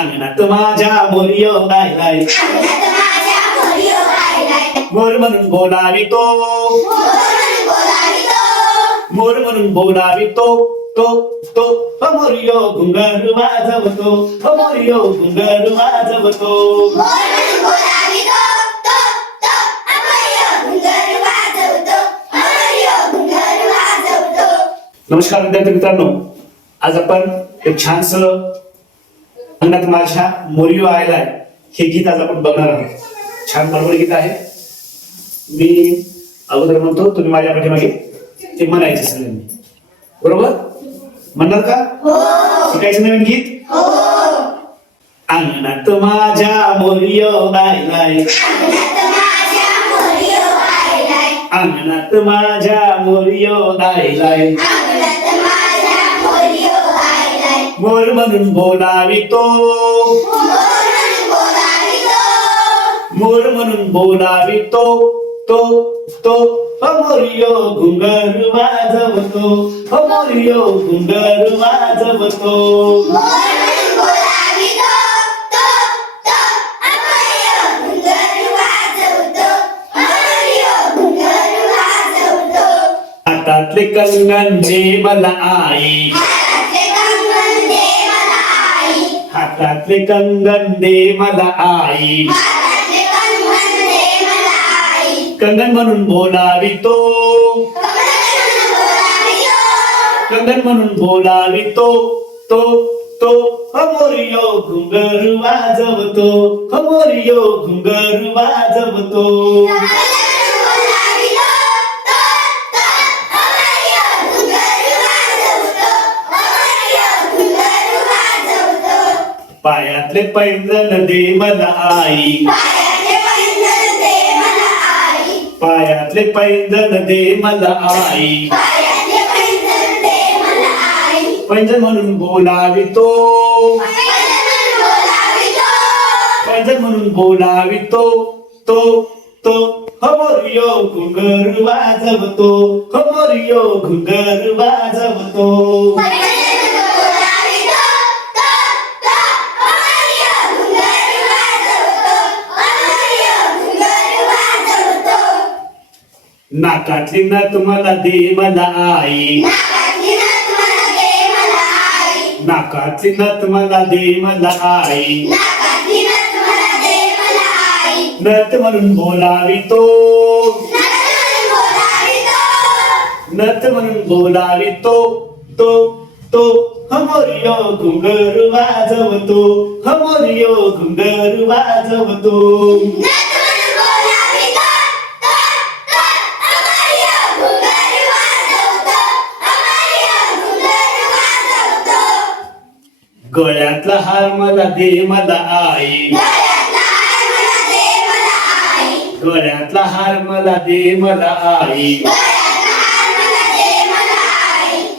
अंगणात माझ्या मोरियो गायलाय, मोर म्हणून बोलावितो, मोर म्हणून बोलावितो, तो मोरियो घुंगर वाजवतो, मोरियो घुंगर वाजवतो. नमस्कार विद्यार्थी मित्रांनो, आज आपण एक छानस अंगणात माझ्या मोरियो आयलाय हे गीत आज आपण बघणार आहोत. छान बरोबर गीत आहे. मी अगोदर म्हणतो, तुम्ही माझ्या पाठीमागे ते म्हणायचे सगळ्यांनी. बरोबर म्हणणार का? शिकायचं नवीन गीत. अंगणात माझ्या मोरियो आयलाय, अंगणात माझ्या मोरियो आयलाय, मोर म्हणून बोलावितो, मोर म्हणून बोलावितो, तो मोरियो घुंगर वाजवतो, मोरियो घुंगर वाजवतो. हातातले कंगन दे मला आई, हातातले कंगन दे मला आई, कंगन म्हणून बोलावितो, कंगन म्हणून बोलावितो, तो मोरियो घुंगर वाजवतो, मोरियो घुंगर वाजवतो. पायातले पैंजण दे मला आई, पायातले पैंजण दे मला आई, पैंजण म्हणून बोलावितो, पैंजण म्हणून बोलावितो, तो मोरियो घुंगर वाजवतो, मोरियो घुंगर वाजवतो. नाकातली नथ मला दे मला आई, नाकातली नथ मला दे मला आई, नथ म्हणून बोलावितो, नथ म्हणून बोलावितो, तो मोरियो घुंगर वाजवतो, मोरियो घुंगर वाजवतो. गळ्यातला हार मला दे मला आई, गळ्यातला हार मला दे मला आई,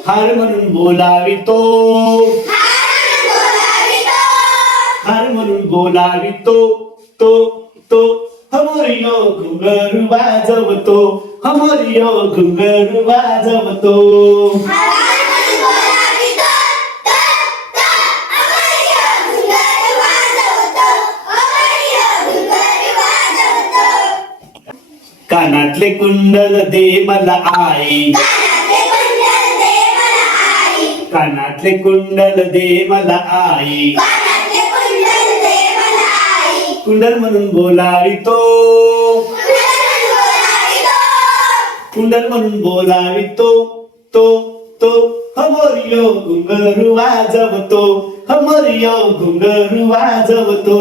हार म्हणून बोलावितो, हार म्हणून बोलावितो, तो मोरियो घुंगर वाजवतो, मोरियो घुंगर वाजवतो. कानातले कुंडल दे मला आई, कानातले कुंडल दे मला आई, कुंडल म्हणून बोलावितो, कुंडल म्हणून बोलावितो, तो मोरियो घुंगर वाजवतो, मोरियो घुंगर वाजवतो.